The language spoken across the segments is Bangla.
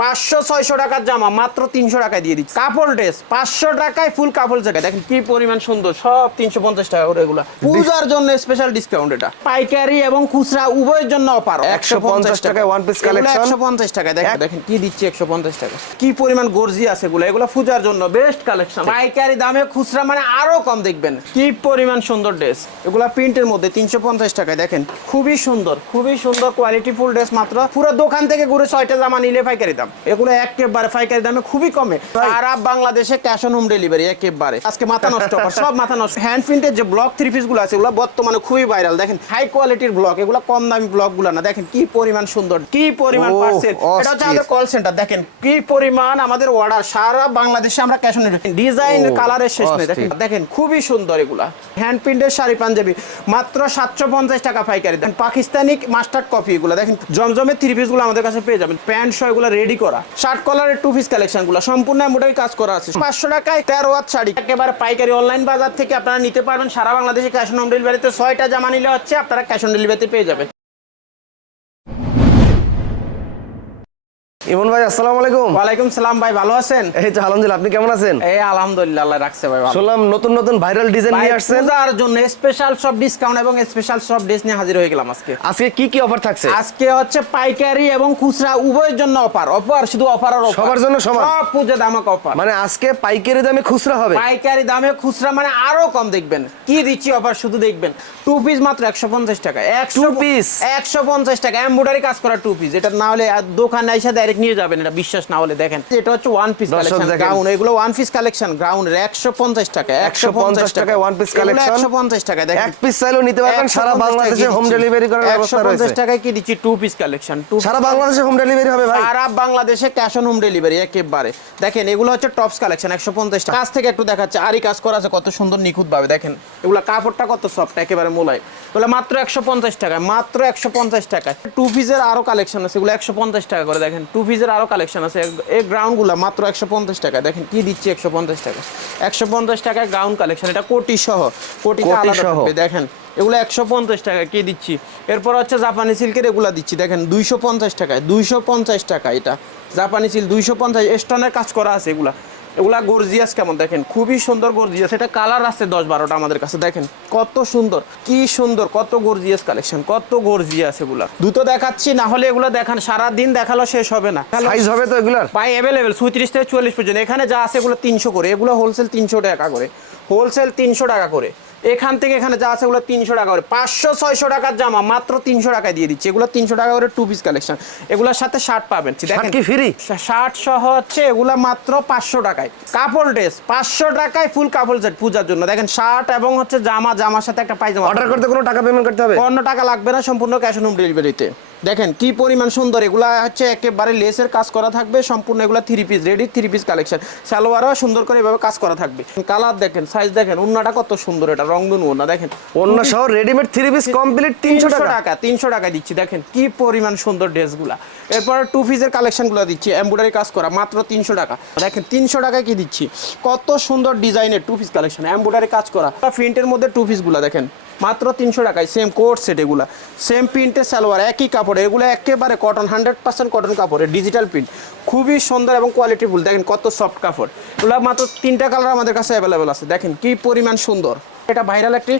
পাঁচশো ছয়শো টাকার জামা মাত্র তিনশো টাকায় দিয়ে দিচ্ছি। কাপড় ড্রেস পাঁচশো টাকায় ফুল কাপড় জায়গা। দেখেন কি পরিমাণ সুন্দর সব তিনশো পঞ্চাশ টাকা করে এগুলো। পূজার জন্য স্পেশাল ডিসকাউন্ট এটা। পাইকারি এবং খুচরা উভয়ের জন্য অফার 150 টাকায় ওয়ান piece collection। একশো পঞ্চাশ টাকায়। দেখেন দেখেন কি দিচ্ছি একশো পঞ্চাশ টাকা। কি পরিমাণ গর্জি আছে এগুলো। এগুলো পূজার জন্য বেস্ট কালেকশন পাইকারি দামে খুচরা মানে আরও কম দেখবেন। কি পরিমাণ সুন্দর ড্রেস এগুলো প্রিন্টের মধ্যে তিনশো পঞ্চাশ টাকায়। দেখেন খুবই সুন্দর খুবই সুন্দর কোয়ালিটি ফুল ড্রেস মাত্র। পুরো দোকান থেকে ঘুরে ছয়টা জামা নিলে পাইকারি দাম। এগুলো একেবারে পাইকারি দামে খুবই কমে। সারা বাংলাদেশে ক্যাশ অন হোম ডেলিভারি একেবারে। আজকে মাথা নষ্ট সব মাথা নষ্ট। হ্যান্ড প্রিন্টের যে ব্লক থ্রি আছে এগুলো বর্তমানে খুবই ভাইরাল দেখেন হাই কোয়ালিটির ব্লক এগুলো কম দামি না। দেখেন কি পরিমাণ সুন্দর কি পরিমাণ পার্সেল। এটা হচ্ছে আমাদের কল সেন্টার দেখেন কি পরিমাণ আমাদের অর্ডার সারা বাংলাদেশে আমরা ক্যাশ অন ডিজাইন কালারের শেষ নেই। দেখেন দেখেন খুবই সুন্দর এগুলা। হ্যান্ড প্রিন্টের শাড়ি পাঞ্জাবি। মাত্র সাতশো পঞ্চাশ টাকা পাইকারি। দেন পাকিস্তানি মাস্টার্ড কপি এগুলো। দেখেন জমজমের থ্রি পিসগুলো আমাদের কাছে পেয়ে যাবেন। প্যান্ট শো এগুলো রেডি করা। শার্ট কলারের টু পিস কালেকশনগুলো। সম্পূর্ণ মোটাই কাজ করা আছে। পাঁচশো টাকায় তেরো হাত শাড়ি। একেবারে পাইকারি অনলাইন বাজার থেকে আপনারা নিতে পারবেন। সারা বাংলাদেশে ক্যাশ অন ডেলিভারিতে ছয়টা জামা নিলে হচ্ছে আপনারা ক্যাশ অন ডেলিভারিতে পেয়ে যাবেন। ইমন ভাই আসসালামু আলাইকুম। ওয়ালাইকুম সালাম ভাই ভালো আছেন? এই তো আলহামদুলিল্লাহ আপনি কেমন আছেন? এই আলহামদুলিল্লাহ আল্লাহ রাখছে ভাই ভালো। শুনলাম নতুন নতুন ভাইরাল ডিজাইন নিয়ে আসছেন। পূজার জন্য স্পেশাল সব ডিসকাউন্ট এবং স্পেশাল সব ড্রেস নিয়ে হাজির হয়ে গেলাম আজকে। আজকে কি কি অফার থাকছে? আজকে হচ্ছে পাইকারি এবং খুচরা উভয়ের জন্য অফার অফার শুধু অফার আর অফার সবার জন্য সমান? সব পূজা দামক অফার মানে আজকে পাইকারি দামে খুচরা হবে? পাইকারি দামে খুচরা মানে আরও কম দেখবেন। কি দিচ্ছি অফার শুধু দেখবেন। টু পিস মাত্র একশো পঞ্চাশ টাকা। একশো piece? একশো পঞ্চাশ টাকা। এমব্রয়ডারি কাজ করা টু পিস এটা না হলে দোকানে এসে ডাইরেক্ট নিয়ে যাবেন এটা বিশ্বাস না হলে দেখেন এটা হচ্ছে ওয়ান পিস কালেকশন। গ্রাউন্ড এগুলো ওয়ান পিস কালেকশন একশো পঞ্চাশ টাকা একশো পঞ্চাশ 150 টাকায় one piece collection। একশো পঞ্চাশ টাকা দেখেন এক পিস চাইলেও নিতে পারবেন সারা বাংলাদেশে হোম ডেলিভারি করার ব্যবস্থা রয়েছে টাকায় কি দিচ্ছি টু পিস কালেকশন টু সারা বাংলাদেশে হোম ডেলিভারি হবে ভাই সারা বাংলাদেশে ক্যাশ অন হোম ডেলিভারি একেবারে দেখেন এগুলো হচ্ছে টপস কালেকশন একশো পঞ্চাশ কাছ থেকে একটু দেখাচ্ছে আরই কাজ করা আছে কত সুন্দর নিখুঁত ভাবে দেখেন এগুলো কাপড়টা কত সফট একেবারে মোলায় বলে মাত্র একশো পঞ্চাশ টাকায় মাত্র একশো পঞ্চাশ টাকায় টু পিসের আরও কালেকশন আছে এগুলো একশো পঞ্চাশ টাকা করে দেখেন টু পিসের আরও কালেকশন আছে। এই গ্রাউন্ডগুলো মাত্র একশো পঞ্চাশ টাকা। দেখেন কি দিচ্ছি একশো পঞ্চাশ টাকা। একশো পঞ্চাশ টাকায় গ্রাউন্ড কালেকশন এটা কোটি সহ কোটি সহ। দেখেন। এগুলো একশো পঞ্চাশ টাকা কি দিচ্ছি? এরপর হচ্ছে জাপানি সিল্কের এগুলো দিচ্ছি। দেখেন দুইশো পঞ্চাশ টাকায় দুইশো পঞ্চাশ টাকা এটা। জাপানি সিল্ক দুইশো পঞ্চাশ স্টোনের কাজ করা আছে এগুলা। এগুলা গর্জিয়াস কেমন দেখেন? খুবই সুন্দর গর্জিয়াস এটা কালার আছে দশ বারোটা আমাদের কাছে দেখেন। কত সুন্দর কি সুন্দর কত গর্জিয়াস কালেকশন কত গর্জিয়াস এগুলা। দুটো দেখাচ্ছি না হলে এগুলো দেখান সারা দিন দেখাল শেষ হবে না। সাইজ হবে তো এগুলো পাই অ্যাভেলেবেল সুইত্রিশ থেকে চল্লিশ পর্যন্ত। এখানে যা আছে এগুলো তিনশো করে এগুলো হোলসেল তিনশো টাকা করে। হোলসেল তিনশো টাকা করে। এখান থেকে এখানে যা আছে ওগুলো তিনশো টাকা করে। পাঁচশো ছয়শো টাকার জামা মাত্র তিনশো টাকায় দিয়ে দিচ্ছি। এগুলো তিনশো টাকা করে টু পিস কালেকশন এগুলোর সাথে শার্ট পাবেন। দেখেন কি ফ্রি শার্ট সহ হচ্ছে এগুলো মাত্র পাঁচশো টাকায়। কাপড় ড্রেস পাঁচশো টাকায় ফুল কাপড় সেট পূজার জন্য। দেখেন শার্ট এবং হচ্ছে জামা জামার সাথে একটা পাইজামা অর্ডার করতে কোনো টাকা পেমেন্ট করতে হবে? কোনো টাকা লাগবে না সম্পূর্ণ ক্যাশ অন হোম ডেলিভারিতে দেখেন কি পরিমাণ সুন্দর এগুলা হচ্ছে একেবারে লেসের কাজ করা থাকবে সম্পূর্ণ এগুলা three piece ready three piece collection সালোয়ারও সুন্দর করে এভাবে কাজ করা থাকবে। কালার দেখেন সাইজ দেখেন উন্নাটা কত সুন্দর এটা রংধনু উন্না দেখেন। অন্য সহ রেডিমেড থ্রি পিস কমপ্লিট তিনশো টাকা। তিনশো টাকা দিচ্ছি দেখেন কি পরিমাণ সুন্দর ড্রেসগুলা। এরপর টু পিসের কালেকশনগুলো দিচ্ছি এমব্রয়ডারি কাজ করা মাত্র তিনশো টাকা। দেখেন তিনশো টাকায় কি দিচ্ছি? কত সুন্দর ডিজাইনের টু পিস কালেকশন এমব্রয়ডারি কাজ করা। প্রিন্টের মধ্যে টু পিসগুলো দেখেন। মাত্র তিনশো টাকায় সেম কোট সেট এগুলো। সেম প্রিন্টের সালোয়ার, একই কাপড়ে, এগুলো একেবারে কটন হান্ড্রেড পার্সেন্ট কটন কাপড়ে ডিজিটাল প্রিন্ট খুবই সুন্দর এবং কোয়ালিটিফুল দেখেন কত সফট কাপড়। এগুলো মাত্র তিনটা কালার আমাদের কাছে অ্যাভেলেবেল আছে। দেখেন কি পরিমাণ সুন্দর। এটা ভাইরাল একটি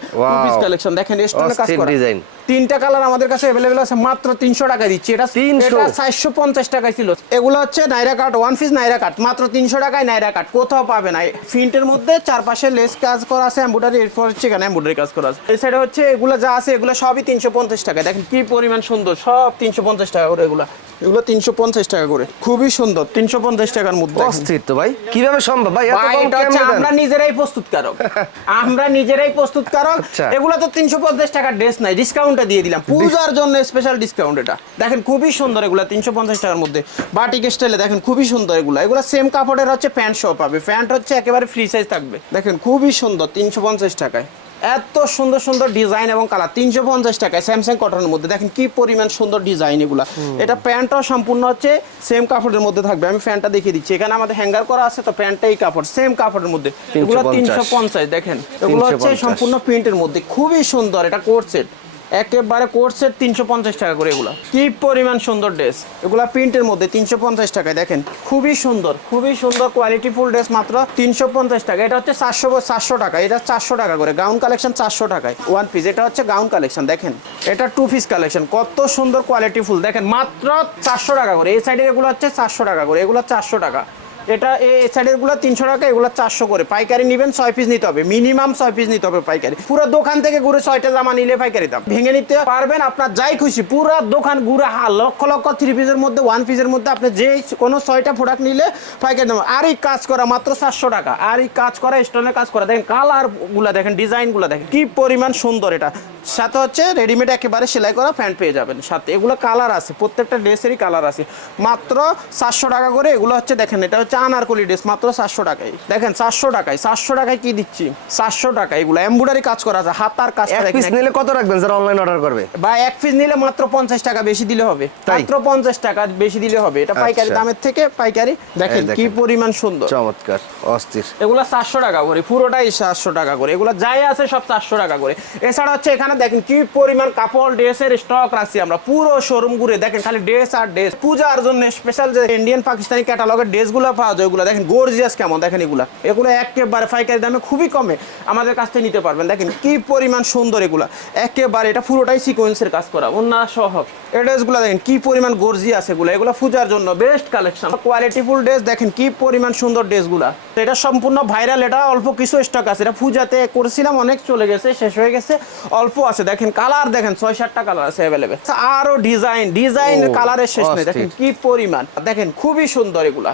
পিস কালেকশন দেখেন স্টোনের কাজ করা। design। তিনটা কালার আমাদের কাছে অ্যাভেলেবেল আছে মাত্র তিনশো টাকা দিচ্ছি। এটা 300 এটা চারশো পঞ্চাশ টাকায় ছিল। এগুলো হচ্ছে নাইরা কাট ওয়ান পিস নাইরা কাট মাত্র তিনশো টাকায় নাইরা কাট কোথাও পাবে না। প্রিন্টের মধ্যে চারপাশে লেস কাজ করা আছে এম্বুডারি এরপর হচ্ছে এখানে এম্বুডারি কাজ করা আছে। এই সাইডে হচ্ছে এগুলো যা আছে এগুলো সবই তিনশো পঞ্চাশ টাকা দেখেন কি পরিমাণ সুন্দর সব তিনশো পঞ্চাশ টাকা করে এগুলো। এগুলো তিনশো পঞ্চাশ টাকা করে। খুবই সুন্দর তিনশো পঞ্চাশ টাকার মধ্যে। দেখেন। অস্থির তো ভাই কীভাবে সম্ভব? ভাই? আমরা নিজেরাই প্রস্তুতকারক। আমরা নিজেরাই প্রস্তুতকারক। আচ্ছা। এগুলো তো তিনশো পঞ্চাশ টাকার ড্রেস নাই ডিসকাউন্টে দিয়ে দিলাম। পূজার জন্য স্পেশাল ডিসকাউন্ট এটা। দেখেন খুবই সুন্দর এগুলো তিনশো পঞ্চাশ টাকার মধ্যে। বাটিক স্টাইলে দেখেন খুবই সুন্দর এগুলো। এগুলো সেম কাপড়ের হচ্ছে প্যান্ট সহ পাবে। প্যান্ট হচ্ছে একেবারে ফ্রি সাইজ থাকবে। দেখেন খুবই সুন্দর তিনশো পঞ্চাশ টাকায়। এত সুন্দর সুন্দর ডিজাইন এবং কালার তিনশো পঞ্চাশ টাকায় স্যামসাং কটনের মধ্যে। দেখেন কি পরিমাণ সুন্দর ডিজাইন এগুলা। এটা প্যান্টটাও সম্পূর্ণ হচ্ছে সেম কাপড়ের মধ্যে থাকবে। আমি প্যান্টটা দেখিয়ে দিচ্ছি। এখানে আমাদের হ্যাঙ্গার করা আছে তো প্যান্টটা এই কাপড় সেম কাপড়ের মধ্যে। এগুলো তিনশো পঞ্চাশ। দেখেন। এগুলো হচ্ছে 350 সম্পূর্ণ প্রিন্টের মধ্যে। খুবই সুন্দর এটা কোট সেট একেবারে কোর্সের তিনশো পঞ্চাশ টাকা করে এগুলো। কি পরিমাণ সুন্দর ড্রেস। এগুলা প্রিন্টের মধ্যে তিনশো পঞ্চাশ টাকায় দেখেন। খুবই সুন্দর খুবই সুন্দর কোয়ালিটি ফুল ড্রেস মাত্র তিনশো পঞ্চাশ টাকা। এটা হচ্ছে চারশো চারশো টাকা, এটা চারশো টাকা করে। গাউন কালেকশন চারশো টাকায়। ওয়ান পিস এটা হচ্ছে গাউন কালেকশন দেখেন। এটা টু পিস কালেকশন কত সুন্দর কোয়ালিটি ফুল দেখেন, মাত্র চারশো টাকা করে। এই সাইডের এগুলো হচ্ছে চারশো টাকা করে, এগুলো চারশো টাকা। এটা এই সাইডেরগুলো তিনশো টাকা, এগুলো চারশো করে। পাইকারি নেবেন, ছয় পিস নিতে হবে। মিনিমাম ছয় পিস নিতে হবে পাইকারি। পুরো দোকান থেকে ঘুরে ছয়টা জামা নিলে পাইকারি দাম। ভেঙে নিতে পারবেন, আপনার যাই খুশি। পুরো দোকান ঘুরে লক্ষ লক্ষ থ্রি পিসের মধ্যে ওয়ান পিসের মধ্যে আপনি যে কোনো ছয়টা প্রোডাক্ট নিলে পাইকারি দাম। আর এই কাজ করা মাত্র চারশো টাকা। আর এই কাজ করা স্টোনের কাজ করা। দেখেন কালারগুলা দেখেন ডিজাইনগুলা দেখেন। কি পরিমাণ সুন্দর এটা। সাথে হচ্ছে রেডিমেড একেবারে সেলাই করা প্যান্ট পেয়ে যাবেন সাথে। এগুলো কালার আছে প্রত্যেকটা ড্রেসেরই কালার আছে। মাত্র চারশো টাকা করে এগুলো হচ্ছে দেখেন এটা হচ্ছে আনারকলি ড্রেস মাত্র চারশো টাকায়। দেখেন চারশো টাকায় চারশো টাকায় কি দিচ্ছি? চারশো টাকা এগুলো এম্বুডারি কাজ করা আছে হাতার কাজ এক পিস নিলে কত রাখবেন যারা অনলাইন অর্ডার করবে? বা এক পিস নিলে মাত্র পঞ্চাশ টাকা বেশি দিলে হবে? মাত্র পঞ্চাশ টাকা বেশি দিলে হবে। এটা পাইকারি আচ্ছা। দামের থেকে পাইকারি। দেখেন। কি পরিমাণ সুন্দর। চমৎকার অস্থির। এগুলো চারশো টাকা করে পুরোটাই চারশো টাকা করে। এগুলো যাই আছে সব চারশো টাকা করে। এছাড়া হচ্ছে এখানে দেখেন কি পরিমাণ কাপড়, ড্রেসের স্টক রাখছি আমরা। পুরো শোরুম ঘুরে দেখেন, খালি ড্রেস আর ড্রেস পূজার জন্য স্পেশাল যে ইন্ডিয়ান পাকিস্তানি ক্যাটালগের ড্রেস ড্রেসগুলো পাওয়া যায়, ওগুলো দেখেন গোর্জিয়াস কেমন, দেখেন এগুলো। এগুলো একেবারে পাইকারি দামে খুবই কমে, আমাদের কাছ থেকে নিতে পারবেন। দেখেন কি পরিমাণ সুন্দর এগুলো। একেবারে এটা পুরোটাই সিকোয়েন্সের কাজ করা অন্য সহ। এই ড্রেসগুলো দেখেন কি পরিমাণ গর্জিয়াস এগুলো এগুলো পূজার জন্য বেস্ট কালেকশন কোয়ালিটিফুল ড্রেস দেখেন কি পরিমাণ সুন্দর ড্রেসগুলো এটা সম্পূর্ণ ভাইরাল এটা অল্প কিছু স্টক আছে। এটা পূজাতে করেছিলাম, অনেক চলে গেছে, শেষ হয়ে গেছে। অল্প আছে দেখেন কালার দেখেন ছয় সাতটা কালার আছে অ্যাভেলেবেল আরও ডিজাইন ডিজাইন কালারের শেষ নেই দেখেন কি পরিমাণ। দেখেন খুবই সুন্দর এগুলা।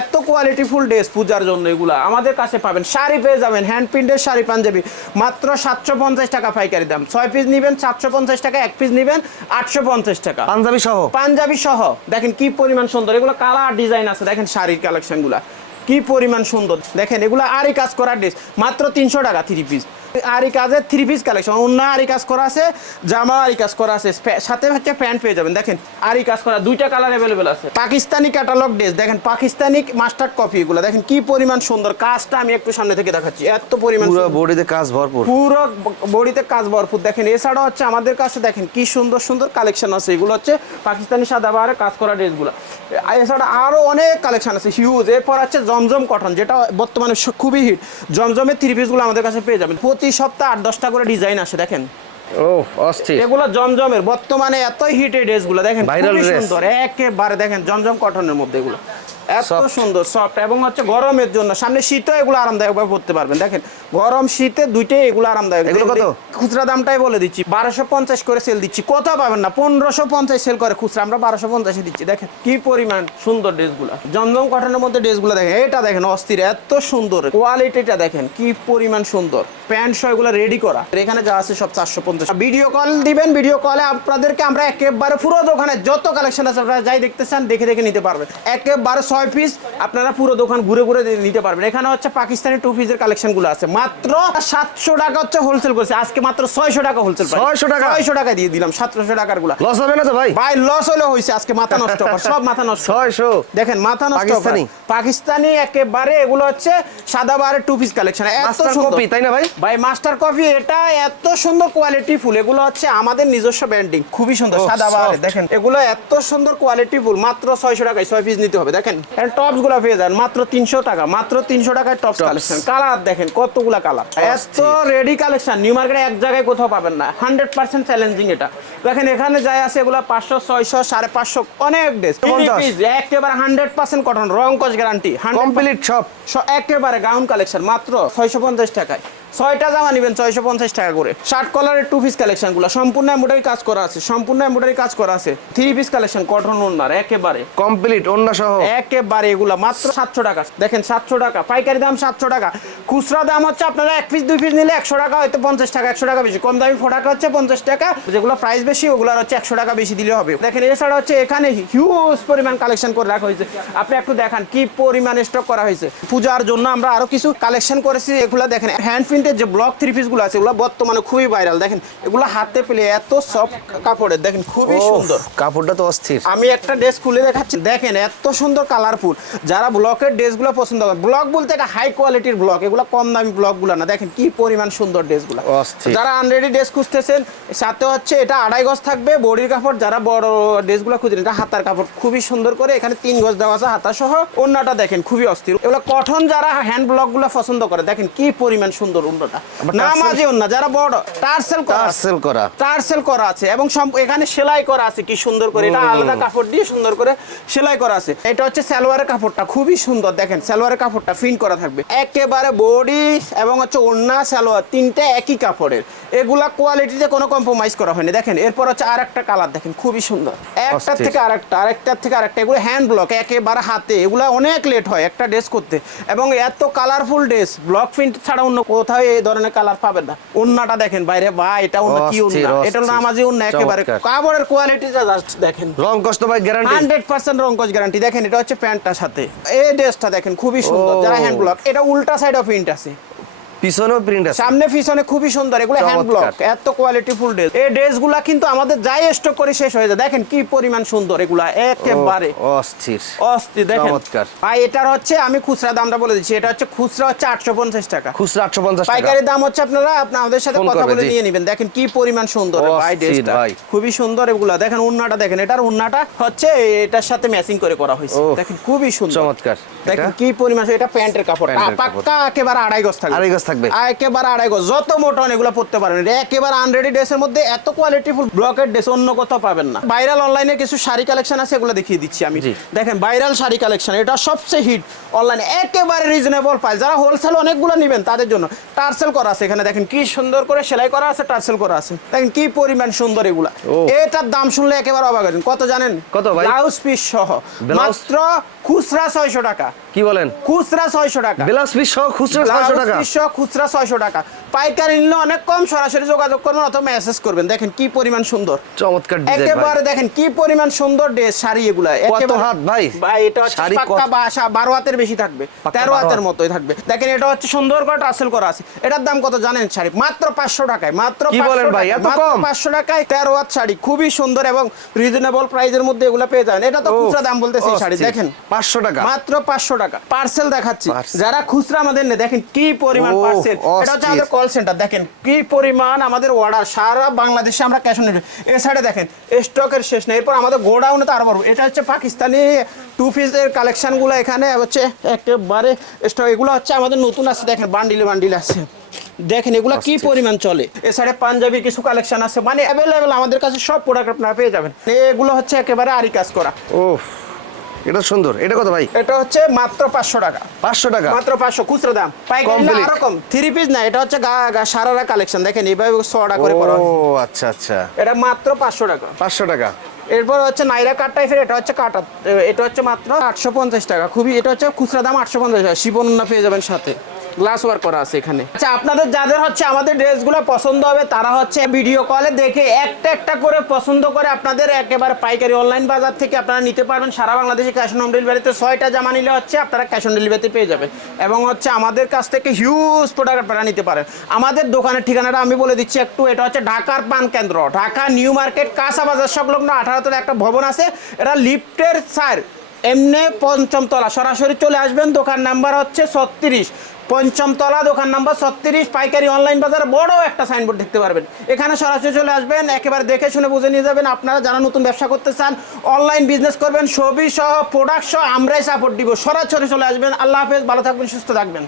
এত কোয়ালিটি ফুল ড্রেস পূজার জন্য এগুলা। আমাদের কাছে পাবেন শাড়ি পেয়ে যাবেন হ্যান্ড প্রিন্টের শাড়ি পাঞ্জাবি। মাত্র সাতশো পঞ্চাশ টাকা পাইকারি দাম। ছয় পিস নেবেন সাতশো পঞ্চাশ টাকা এক পিস নেবেন আটশো পঞ্চাশ টাকা। পাঞ্জাবি সহ? পাঞ্জাবি সহ। দেখেন কি পরিমাণ সুন্দর। এগুলো কালার ডিজাইন আছে দেখেন শাড়ির কালেকশনগুলা কি পরিমাণ সুন্দর। দেখেন এগুলো আরই কাজ করা ড্রেস মাত্র তিনশো টাকা থ্রি পিস আরই কাজের থ্রি পিস কালেকশন অন্য আরই কাজ করা আছে জামা আরই কাজ করা আছে। সাথে হচ্ছে প্যান্ট পেয়ে যাবেন। দেখেন আরই কাজ করা দুইটা কালার অ্যাভেলেবেল আছে। পাকিস্তানি ক্যাটালগ ড্রেস দেখেন পাকিস্তানি মাস্টার্ড কপি এগুলো। দেখেন কি পরিমাণ সুন্দর। কাজটা আমি একটু সামনে থেকে দেখাচ্ছি। এত পরিমাণ পুরো বডিতে কাজ ভরপুর। পুরো বডিতে কাজ ভরপুর। দেখেন এছাড়াও হচ্ছে আমাদের কাছে দেখেন কি সুন্দর সুন্দর কালেকশন আছে। এগুলো হচ্ছে পাকিস্তানি সাদাবাহারে কাজ করা ড্রেসগুলো এছাড়া আরও অনেক কালেকশন আছে হিউজ এরপর আছে জমজম কটন যেটা বর্তমানে খুবই হিট জমজমের থ্রি পিসগুলো আমাদের কাছে পেয়ে যাবেন। প্রতি সপ্তাহে আট দশটা করে ডিজাইন আসে দেখেন। ও অস্থির। এগুলো জমজমের বর্তমানে এতই হিট এই ড্রেসগুলো দেখেন সুন্দর একেবারে দেখেন জমজম কটনের মধ্যে এগুলো। এত সুন্দর সফট এবং হচ্ছে গরমের জন্য সামনে শীতও এগুলো আরামদায়ক ভাবে পড়তে পারবেন। দেখেন গরম শীতে দুইটাই এগুলো আরামদায়ক। এগুলো কত? খুচরা দামটাই বলে দিচ্ছি বারোশো পঞ্চাশ করে সেল দিচ্ছি। কোথাও পাবেন না পনেরোশো পঞ্চাশ সেল করে খুচরা আমরা বারোশো পঞ্চাশে দিচ্ছি। দেখেন কি পরিমাণ সুন্দর ড্রেসগুলো। জমজম কটনের মধ্যে ড্রেসগুলো দেখেন এটা দেখেন অস্থির এত সুন্দর। কোয়ালিটিটা দেখেন কি পরিমাণ সুন্দর। প্যান্ট সহ এগুলো রেডি করা। আর এখানে যা আছে সব চারশো পঞ্চাশ। ভিডিও কল দিবেন ভিডিও কলে আপনাদেরকে আমরা একেবারে পুরো দোকানে যত কালেকশন আছে আপনারা যাই দেখতে চান দেখে দেখে নিতে পারবেন। একেবারে ছয় পিস আপনারা পুরো দোকান ঘুরে ঘুরে নিতে পারবেন। এখানে হচ্ছে পাকিস্তানি টু পিসের কালেকশনগুলো আছে। মাত্র সাতশো টাকা হচ্ছে হোলসেল করছে। আজকে মাত্র ছয়শো টাকা হোলসেল 600 টাকা? ছয়শো টাকা দিয়ে দিলাম সাতশো টাকারগুলা। লস হবে না তো ভাই? ভাই লস হলে হয়েছে। আজকে মাথা নষ্ট সব মাথা নষ্ট ছয়শো। দেখেন মাথা নষ্ট পাকিস্তানি? পাকিস্তানি একেবারে এগুলো হচ্ছে সাদা বারে টু পিস কালেকশন এত কপি তাই না ভাই? ভাই মাস্টার কফি এটা এত সুন্দর কোয়ালিটি ফুল। এগুলো হচ্ছে আমাদের নিজস্ব ব্র্যান্ডিং খুবই সুন্দর সাদা বারে দেখেন এগুলো এত সুন্দর কোয়ালিটি ফুল। মাত্র ছয়শো টাকায় ছয় পিস নিতে হবে। দেখেন টপসগুলা পেয়ে যান মাত্র তিনশো টাকা মাত্র তিনশো টাকায় টপস কালেকশন কালার দেখেন কতগুলা কালার এত রেডি কালেকশন নিউ মার্কেটে এক জায়গায় কোথাও পাবেন না। হান্ড্রেড পার্সেন্ট চ্যালেঞ্জিং এটা। দেখেন এখানে যাই আছে এগুলো পাঁচশো ছয়শো সাড়ে পাঁচশো অনেক ড্রেস একেবারে হান্ড্রেড পার্সেন্ট কটন রং কস গ্যারান্টি কমপ্লিট সব একেবারে গাউন কালেকশন মাত্র ছয়শো পঞ্চাশ টাকায়। ছয়টা জামা নেবেন ছয়শো পঞ্চাশ টাকা করে। শার্ট কলারের টু পিস কালেকশনগুলো সম্পূর্ণ এমব্রয়ডারি কাজ করা আছে সম্পূর্ণ এমব্রয়ডারি কাজ করা আছে। থ্রি পিস কালেকশন কটন ওনার একেবারে। কমপ্লিট অন্য সহ? একেবারে এগুলা মাত্র সাতশো টাকা। দেখেন সাতশো টাকা পাইকারি দাম সাতশো টাকা। খুচরা দাম হচ্ছে আপনারা এক পিস দুই পিস নিলে একশো টাকা হয়তো পঞ্চাশ টাকা একশো টাকা বেশি। কম দামি প্রোডাক্ট হচ্ছে পঞ্চাশ টাকা। যেগুলো প্রাইস বেশি ওগুলোর হচ্ছে একশো টাকা বেশি দিলে হবে। দেখেন এছাড়া হচ্ছে এখানে হিউজ পরিমাণ কালেকশন করে রাখা হয়েছে। আপনি একটু দেখান কি পরিমাণ স্টক করা হয়েছে? পূজার জন্য আমরা আরও কিছু কালেকশন করেছি। এগুলো দেখেন হ্যান্ড প্রিন্ট প্রিন্টের যে ব্লক থ্রি পিসগুলো আছে এগুলো বর্তমানে খুবই ভাইরাল দেখেন এগুলো হাতে পেলে এত সফট কাপড়ের দেখেন খুবই সুন্দর কাপড়টা তো অস্থির আমি একটা ড্রেস খুলে দেখাচ্ছি দেখেন এত সুন্দর কালারফুল যারা ব্লকের ড্রেসগুলো পছন্দ করে ব্লক বলতে এটা হাই কোয়ালিটির ব্লক এগুলো কম দামি ব্লকগুলো না দেখেন কি পরিমাণ সুন্দর ড্রেসগুলো। যারা আনরেডি ড্রেস খুঁজতেছেন সাথে হচ্ছে এটা আড়াই গজ থাকবে বডির কাপড় যারা বড় ড্রেসগুলো খুঁজছেন এটা হাতার কাপড় খুবই সুন্দর করে এখানে তিন গজ দেওয়া আছে হাতা সহ অন্যটা দেখেন খুবই অস্থির। এগুলো কঠন যারা হ্যান্ড ব্লকগুলো পছন্দ করে দেখেন কি পরিমাণ সুন্দর অন্যটা আবার না মাঝে অন্য যারা বড় টার্সেল করা। টার্সেল করা। টার্সেল করা আছে এবং এখানে সেলাই করা আছে কি সুন্দর করে। এটা আলাদা কাপড় দিয়ে সুন্দর করে সেলাই করা আছে। এটা হচ্ছে সালোয়ারের কাপড়টা খুবই সুন্দর। দেখেন সালোয়ারের কাপড়টা প্রিন্ট করা থাকবে। একেবারে বডি এবং হচ্ছে ওড়না সালোয়ার তিনটে একই কাপড়ের। এগুলা কোয়ালিটিতে কোনো কম্প্রোমাইজ করা হয়নি। দেখেন এরপর হচ্ছে আর একটা কালার দেখেন খুবই সুন্দর। একটার থেকে আরেকটা আরেকটার থেকে আরেকটা। এগুলো হ্যান্ড ব্লক একেবারে হাতে। এগুলো অনেক লেট হয় একটা ড্রেস করতে। এবং এত কালারফুল ড্রেস ব্লক প্রিন্ট ছাড়া অন্য কোথাও এই ধরনের কালার পাবেন না। উন্নাটা দেখেন বাইরে ভাই এটা অন্য কি ওন্না এটা নামাজি ওন্না একেবারে। কাপড়ের কোয়ালিটিটা জাস্ট দেখেন। রং কষ্ট ভাই গ্যারান্টি 100% রং কষ্ট গ্যারান্টি দেখেন এটা হচ্ছে প্যান্টটার সাথে। এই ড্রেসটা দেখেন খুবই সুন্দর যারা হ্যান্ড ব্লক এটা উল্টা সাইড অফ প্রিন্ট আছে। পিছনেও প্রিন্ট আছে। সামনে পিছনে খুবই সুন্দর এগুলো হ্যান্ড ব্লক এত কোয়ালিটি ফুল ড্রেস এই ড্রেসগুলা কিন্তু আমাদের যাই স্টক করে শেষ হয়ে যায়। দেখেন কি পরিমাণ সুন্দর এগুলা একেবারে। অস্থির। অস্থির দেখেন। চমৎকার। ভাই এটার হচ্ছে আমি খুচরা দামটা বলে দিচ্ছি এটা হচ্ছে খুচরা হচ্ছে আটশো পঞ্চাশ টাকা। খুচরা আটশো পঞ্চাশ টাকা। পাইকারি দাম হচ্ছে আপনারা আপনাদের সাথে কথা বলে নিয়ে নেবেন। দেখেন কি পরিমাণ সুন্দর ভাই। ড্রেসটা খুবই সুন্দর এগুলা। দেখেন উন্নাটা দেখেন এটার উন্নাটা হচ্ছে এটার সাথে ম্যাচিং করে করা হয়েছে। দেখেন খুবই সুন্দর। চমৎকার। দেখেন কি পরিমাণ এটা প্যান্টের কাপড়। পাক্কা একেবারে আড়াই গজ থাকবে। আড়াই গজ থাকবে। একেবারে আড়াই গজ। যত মোটা হন এগুলো পড়তে পারবেন এটা একেবারে আনরেডি ড্রেসের মধ্যে এত কোয়ালিটিফুল ব্লকের ড্রেস অন্য কোথাও পাবেন না। ভাইরাল অনলাইনে কিছু শাড়ি কালেকশন আছে এগুলো দেখিয়ে দিচ্ছি আমি। দেখেন ভাইরাল শাড়ি কালেকশন এটা সবচেয়ে হিট অনলাইনে একেবারে রিজনেবল প্রাইস যারা হোলসেল অনেকগুলো নেবেন তাদের জন্য টার্সেল করা আছে। এখানে দেখেন কি সুন্দর করে সেলাই করা আছে টার্সেল করা আছে। দেখেন কি পরিমাণ সুন্দর এগুলা। এটার দাম শুনলে একেবারে অবাক হবেন কত জানেন? কত ভাই? ব্লাউজ পিস সহ? মাত্র খুচরা ছয়শো টাকা। কি বলেন? খুচরা ছয়শো টাকা। ব্লাউজ পিস সহ খুচরা ছয়শো ব্লাউজ টাকা? পিস সহ খুচরা ছয়শো টাকা। পাইকারি নিলে অনেক কম সরাসরি যোগাযোগ করবেন অথবা মেসেজ করবেন। দেখেন কি পরিমাণ সুন্দর। চমৎকার একেবারে দেখেন কি পরিমাণ সুন্দর ড্রেস শাড়ি এগুলা। একেবারে- হাত ভাই? ভাই এটা হচ্ছে শাড়ি পাক্কা বাসা বারো হাতের বেশি থাকবে। পাক্কা তেরো বারো হাতের হাত। মতোই থাকবে। দেখেন এটা হচ্ছে সুন্দর করে টাসেল করা আছে। এটার দাম কত জানেন শাড়ি? মাত্র পাঁচশো টাকায় মাত্র কি বলেন ভাই, এত কম? পাঁচশো টাকায় তেরো হাত শাড়ি। খুবই সুন্দর এবং রিজনেবল প্রাইজের মধ্যে এগুলো পেয়ে যাবেন। এটা তো খুচরা দাম বলতেছি শাড়ি দেখেন। পাঁচশো টাকা? মাত্র পাঁচশো টাকা। পার্সেল দেখাচ্ছি। যারা খুচরা আমাদের নেই দেখেন কি পরিমাণ পার্সেল। এটা হচ্ছে আমাদের কল সেন্টার দেখেন কি পরিমাণ আমাদের অর্ডার সারা বাংলাদেশে আমরা ক্যাশ অন এ সাইডে দেখেন স্টকের শেষ নেই। এরপর আমাদের গোডাউনে তো আরও বড়। এটা হচ্ছে পাকিস্তানি টু পিসের কালেকশনগুলো এখানে হচ্ছে একেবারে স্টক এগুলো হচ্ছে আমাদের নতুন আছে। দেখেন বান্ডিলে বান্ডিল আছে। দেখেন এগুলো কি পরিমাণ চলে? এ সাইডে পাঞ্জাবি কিছু কালেকশন আছে। মানে অ্যাভেলেবেল আমাদের কাছে সব প্রোডাক্ট আপনারা পেয়ে যাবেন। এগুলো হচ্ছে একেবারে আরি কাজ করা। ও এটা সুন্দর। এটা কত ভাই? এটা হচ্ছে মাত্র পাঁচশো টাকা। পাঁচশো টাকা? মাত্র পাঁচশো খুচরো দাম। পাইকারি নিলে Complete। আরও কম। থ্রি পিস না এটা হচ্ছে সারারা কালেকশন দেখেন এইভাবে ছটা করে পড়া ও আচ্ছা আচ্ছা। এটা মাত্র পাঁচশো টাকা। পাঁচশো টাকা। এরপর হচ্ছে নাইরা কাট টাইপের এটা হচ্ছে কাটা এটা হচ্ছে মাত্র আটশো পঞ্চাশ টাকা। খুবই এটা হচ্ছে খুচরা দাম আটশো পঞ্চাশ টাকা। শিবন্যা পেয়ে যাবেন সাথে। গ্লাস ওয়ার্ক করা আছে এখানে। আচ্ছা আপনাদের যাদের হচ্ছে আমাদের ড্রেসগুলো পছন্দ হবে, তারা হচ্ছে ভিডিও কলে দেখে একটা একটা করে পছন্দ করে আপনাদের একেবারে পাইকারি অনলাইন বাজার থেকে আপনারা নিতে পারবেন। সারা বাংলাদেশে ক্যাশ অন ডেলিভারিতে ছয়টা জামা নিলে হচ্ছে আপনারা ক্যাশ অন ডেলিভারিতে পেয়ে যাবেন। এবং হচ্ছে আমাদের কাছ থেকে হিউজ প্রোডাক্ট আপনারা নিতে পারেন। আমাদের দোকানের ঠিকানাটা আমি বলে দিচ্ছি একটু, এটা হচ্ছে ঢাকার পান কেন্দ্র। ঢাকা নিউ মার্কেট, কাঁচা বাজার সংলগ্ন আঠারোতলা একটা ভবন আছে। এটা লিফটের সার এমনি পঞ্চমতলা সরাসরি চলে আসবেন, দোকান নাম্বার হচ্ছে ছত্রিশ। পঞ্চম তলা, দোকান নাম্বার ছত্রিশ, পাইকারি অনলাইন বাজার, বড় একটা সাইনবোর্ড দেখতে পারবেন। এখানে সরাসরি চলে আসবেন, একেবারে দেখে শুনে বুঝে নিয়ে যাবেন আপনারা যারা নতুন ব্যবসা করতে চান অনলাইন বিজনেস করবেন, ছবি সহ প্রোডাক্ট সহ, আমরাই সাপোর্ট দিব। সরাসরি চলে আসবেন। আল্লাহ হাফেজ, ভালো থাকবেন, সুস্থ থাকবেন।